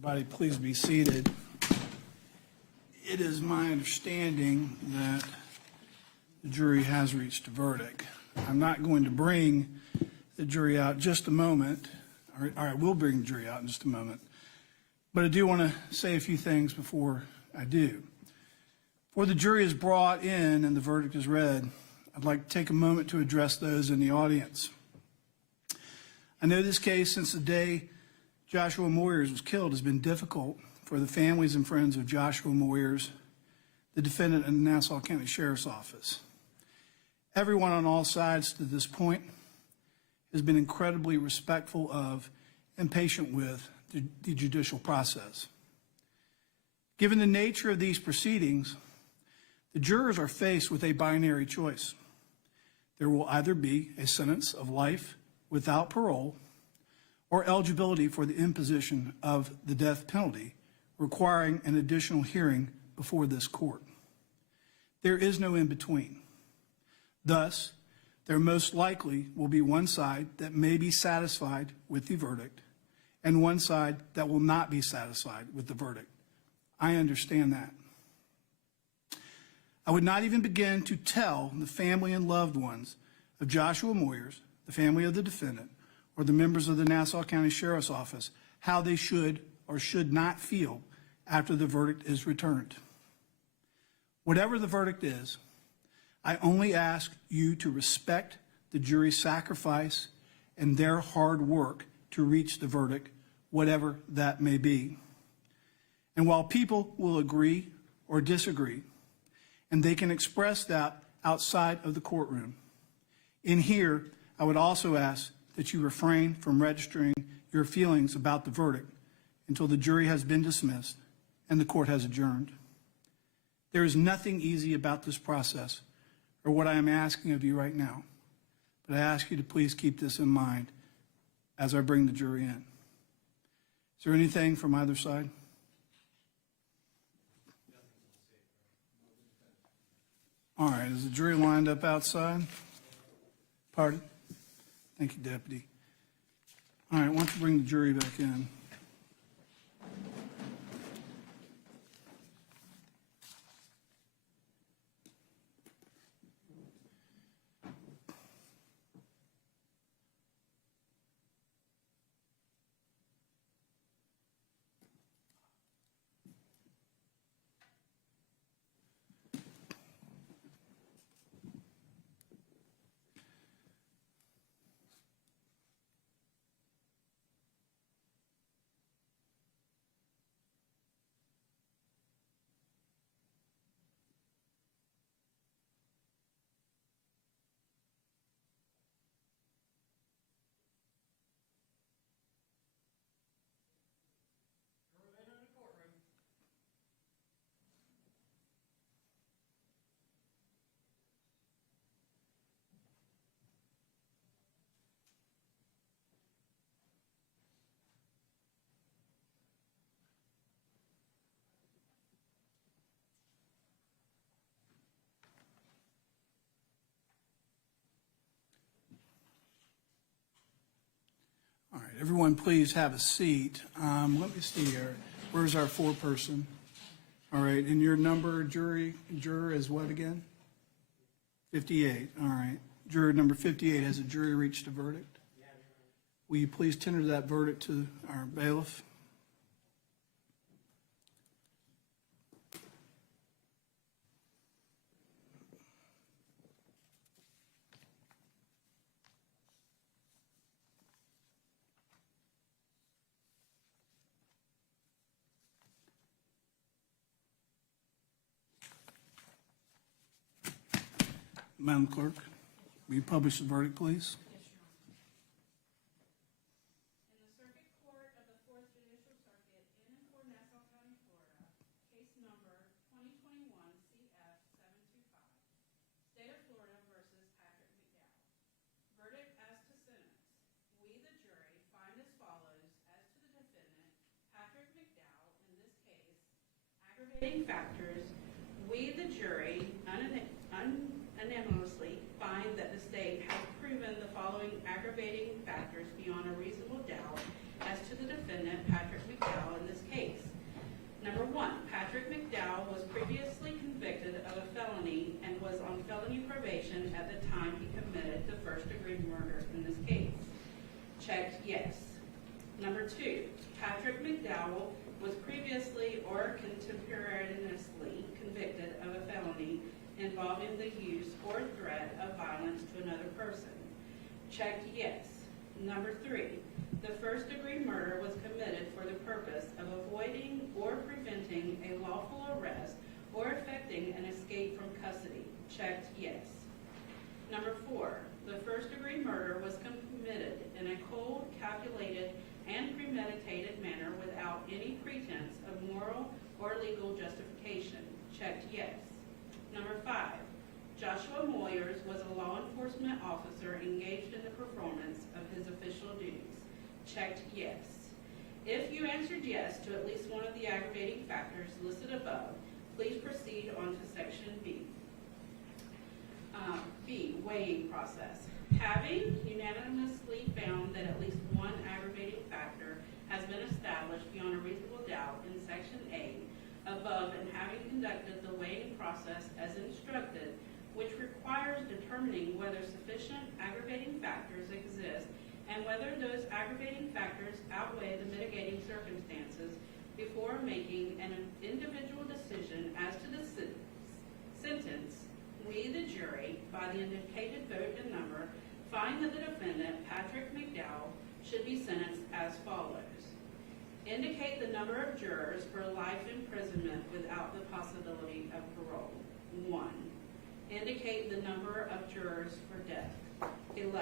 Everybody, please be seated. It is my understanding that the jury has reached a verdict. I'm not going to bring the jury out just a moment, or I will bring the jury out in just a moment, but I do want to say a few things before I do. Before the jury is brought in and the verdict is read, I'd like to take a moment to address those in the audience. I know this case, since the day Joshua Moyers was killed, has been difficult for the families and friends of Joshua Moyers, the defendant in the Nassau County Sheriff's Office. Everyone on all sides to this point has been incredibly respectful of and patient with the judicial process. Given the nature of these proceedings, the jurors are faced with a binary choice. There will either be a sentence of life without parole or eligibility for the imposition of the death penalty, requiring an additional hearing before this court. There is no in between. Thus, there most likely will be one side that may be satisfied with the verdict and one side that will not be satisfied with the verdict. I understand that. I would not even begin to tell the family and loved ones of Joshua Moyers, the family of the defendant, or the members of the Nassau County Sheriff's Office how they should or should not feel after the verdict is returned. Whatever the verdict is, I only ask you to respect the jury's sacrifice and their hard work to reach the verdict, whatever that may be. And while people will agree or disagree, and they can express that outside of the courtroom, in here, I would also ask that you refrain from registering your feelings about the verdict until the jury has been dismissed and the court has adjourned. There is nothing easy about this process or what I am asking of you right now, but I ask you to please keep this in mind as I bring the jury in. Is there anything from either side? All right, is the jury lined up outside? Pardon? Thank you, Deputy. All right, why don't you bring the jury back in? All right, everyone please have a seat. Let me see here. Where's our foreperson? All right, and your number, juror is what again? 58, all right. Juror number 58, has the jury reached a verdict? Will you please tender that verdict to our bailiff? Madam Clerk, will you publish the verdict, please? Yes, Your Honor. In the Circuit Court of the 4th Judicial Circuit in and for Nassau County, Florida, case number 2021 CF-725, State of Florida versus Patrick McDowell. Verdict as to sentence. We, the jury, find as follows as to the defendant, Patrick McDowell, in this case, aggravating factors. We, the jury, unanimously find that the state has proven the following aggravating factors beyond a reasonable doubt as to the defendant, Patrick McDowell, in this case. involving the use or threat of violence to another person? Checked yes. Number 3, the first-degree murder was committed for the purpose of avoiding or preventing a lawful arrest or effecting an escape from custody. Checked yes. Number 4, the first-degree murder was committed in a cold, calculated, and premeditated manner without any pretense of moral or legal justification. Checked yes. Number 5, Joshua Moyers was a law enforcement officer engaged in the performance of his official duties. Checked yes. If you answered yes to at least one of the aggravating factors listed above, please proceed on to section B. B, weighing process. Having unanimously found that at least one aggravating factor has been established beyond a reasonable doubt in section A above, and having conducted the weighing process as instructed, which requires determining whether sufficient aggravating factors exist and whether those aggravating factors outweigh the mitigating circumstances before making an individual decision as to the sentence, we, the jury, by the indicated vote and number, find that the defendant, Patrick McDowell, should be sentenced as follows. Indicate the number of jurors for life imprisonment without the possibility of parole. 1. Indicate the number of jurors for death. 11.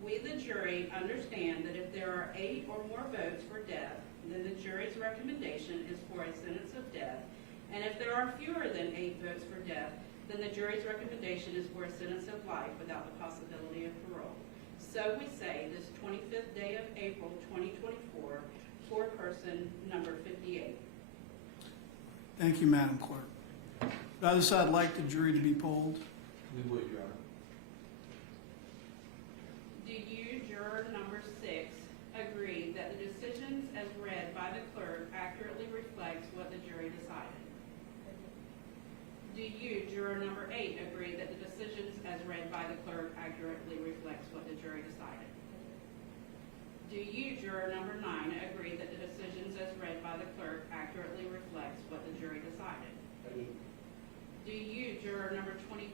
We, the jury, understand that if there are 8 or more votes for death, then the jury's recommendation is for a sentence of death, and if there are fewer than 8 votes for death, then the jury's recommendation is for a sentence of life without the possibility of parole. So we say this 25th day of April 2024, foreperson number 58. Thank you, Madam Clerk. Would either side like the jury to be polled? We would, Your Honor. Do you, juror number 6, agree that the decisions as read by the clerk accurately reflects what the jury decided? Do you, juror number 8, agree that the decisions as read by the clerk accurately reflects what the jury decided? Do you, juror number 9, agree that the decisions as read by the clerk accurately reflects what the jury decided? I do. Do you, juror number 23,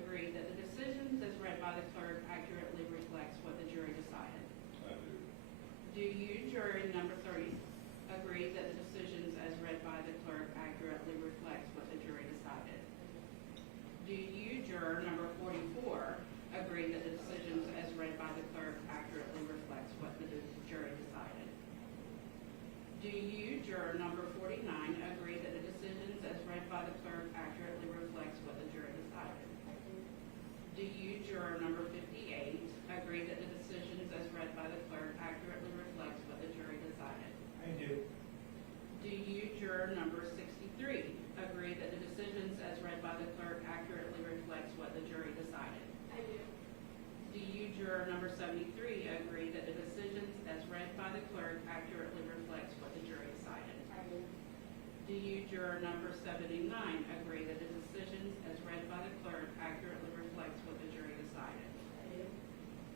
agree that the decisions as read by the clerk accurately reflects what the jury decided? I do. Do you, jury number 30, agree that the decisions as read by the clerk accurately reflects what the jury decided? Do you, juror number 44, agree that the decisions as read by the clerk accurately reflects what the jury decided? Do you, juror number 49, agree that the decisions as read by the clerk accurately reflects what the jury decided? Do you, juror number 58, agree that the decisions as read by the clerk accurately reflects what the jury decided? I do. Do you, juror number 63, agree that the decisions as read by the clerk accurately reflects what the jury decided? I do. Do you, juror number 73, agree that the decisions as read by the clerk accurately reflects what the jury decided? I do. Do you, juror number 79, agree that the decisions as read by the clerk accurately reflects what the jury decided? I do.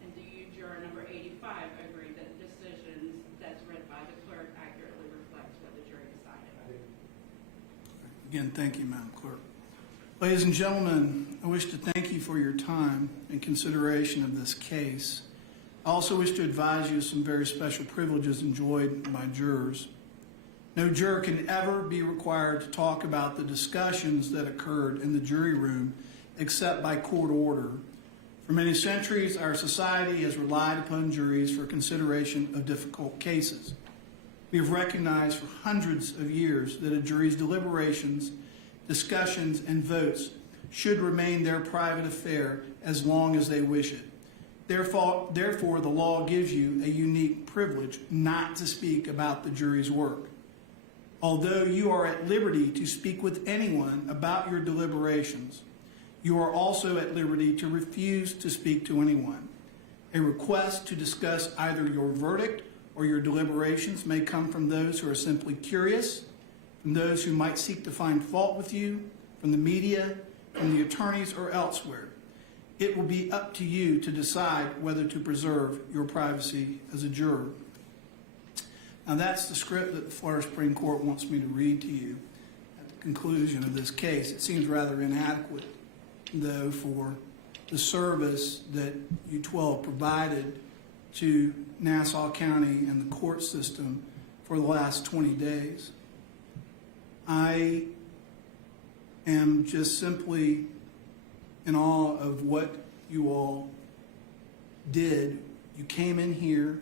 And do you, juror number 85, agree that the decisions as read by the clerk accurately reflects what the jury decided? I do. Again, thank you, Madam Clerk. Ladies and gentlemen, I wish to thank you for your time and consideration of this case. I also wish to advise you of some very special privileges enjoyed by jurors. No juror can ever be required to talk about the discussions that occurred in the jury room except by court order. For many centuries, our society has relied upon juries for consideration of difficult cases. We have recognized for hundreds of years that a jury's deliberations, discussions, and votes should remain their private affair as long as they wish it. Therefore, the law gives you a unique privilege not to speak about the jury's work. Although you are at liberty to speak with anyone about your deliberations, you are also at liberty to refuse to speak to anyone. A request to discuss either your verdict or your deliberations may come from those who are simply curious, from those who might seek to find fault with you, from the media, from the attorneys, or elsewhere. It will be up to you to decide whether to preserve your privacy as a juror. Now that's the script that the Florida Supreme Court wants me to read to you at the conclusion of this case. It seems rather inadequate though, for the service that you 12 provided to Nassau County and the court system for the last 20 days. I am just simply in awe of what you all did. You came in here.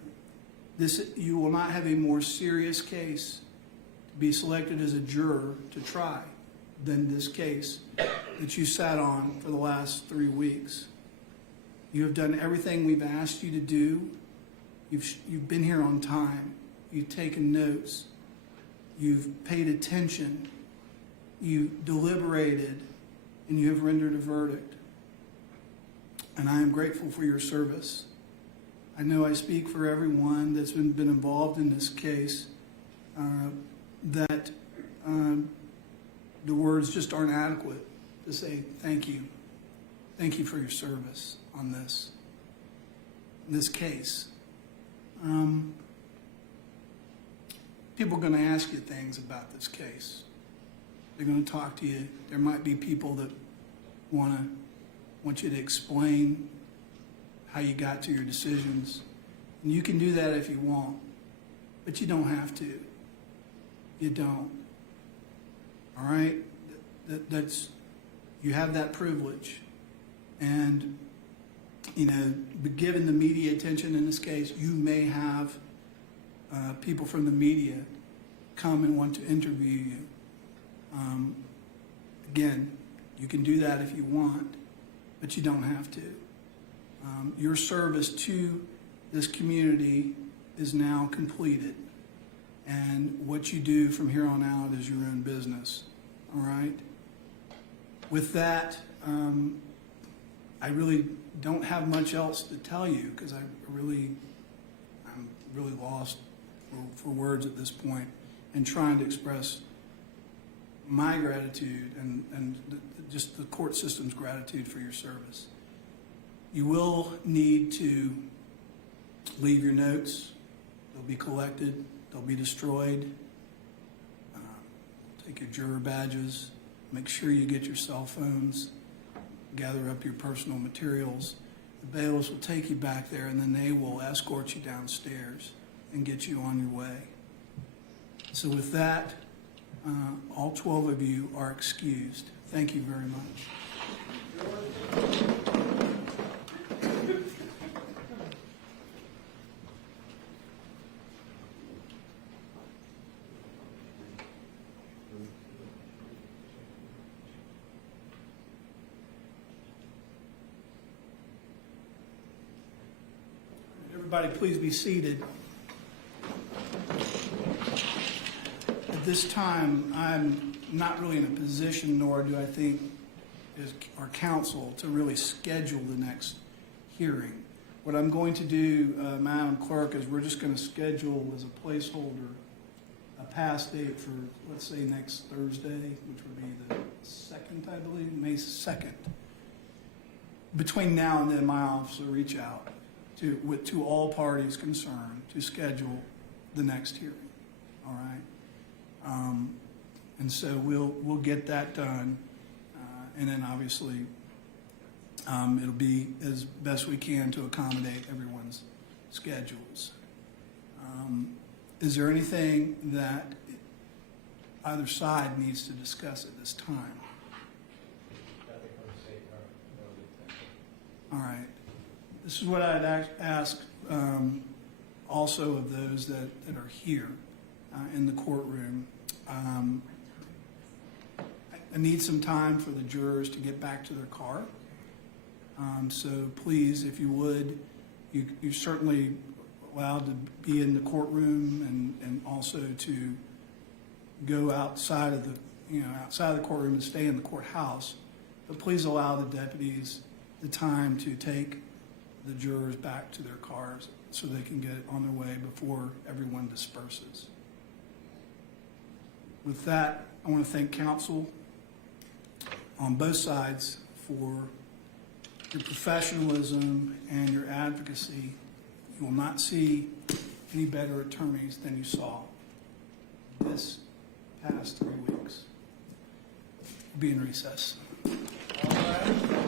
You will not have a more serious case to be selected as a juror to try than this case that you sat on for the last 3 weeks. You have done everything we've asked you to do. You've been here on time. You've taken notes. You've paid attention. You deliberated, and you have rendered a verdict. And I am grateful for your service. I know I speak for everyone that's been involved in this case, that the words just aren't adequate to say thank you. Thank you for your service on this case. People are going to ask you things about this case. They're going to talk to you. There might be people that want you to explain how you got to your decisions. And you can do that if you want, but you don't have to. You don't. All right? You have that privilege. And, given the media attention in this case, you may have people from the media come and want to interview you. Again, you can do that if you want, but you don't have to. Your service to this community is now completed, and what you do from here on out is your own business. All right? With that, I really don't have much else to tell you because I'm really lost for words at this point, and trying to express my gratitude and just the court system's gratitude for your service. You will need to leave your notes. They'll be collected. They'll be destroyed. Take your juror badges. Make sure you get your cell phones. Gather up your personal materials. The bailiffs will take you back there, and then they will escort you downstairs and get you on your way. So with that, all 12 of you are excused. Thank you very much. Everybody, please be seated. At this time, I'm not really in a position, nor do I think is our counsel, to really schedule the next hearing. What I'm going to do, Madam Clerk, is we're just going to schedule as a placeholder a past date for, let's say, next Thursday, which would be the 2nd, I believe, May 2nd. Between now and then, my office will reach out to all parties concerned to schedule the next hearing. All right? And so we'll get that done, and then obviously it'll be as best we can to accommodate everyone's schedules. Is there anything that either side needs to discuss at this time? All right. This is what I'd ask also of those that are here in the courtroom. I need some time for the jurors to get back to their car. So please, if you would, you're certainly allowed to be in the courtroom and also to go outside of the courtroom and stay in the courthouse. But please allow the deputies the time to take the jurors back to their cars so they can get on their way before everyone disperses. With that, I want to thank counsel on both sides for your professionalism and your advocacy. You will not see any better attorneys than you saw this past 3 weeks. We'll be in recess. All right.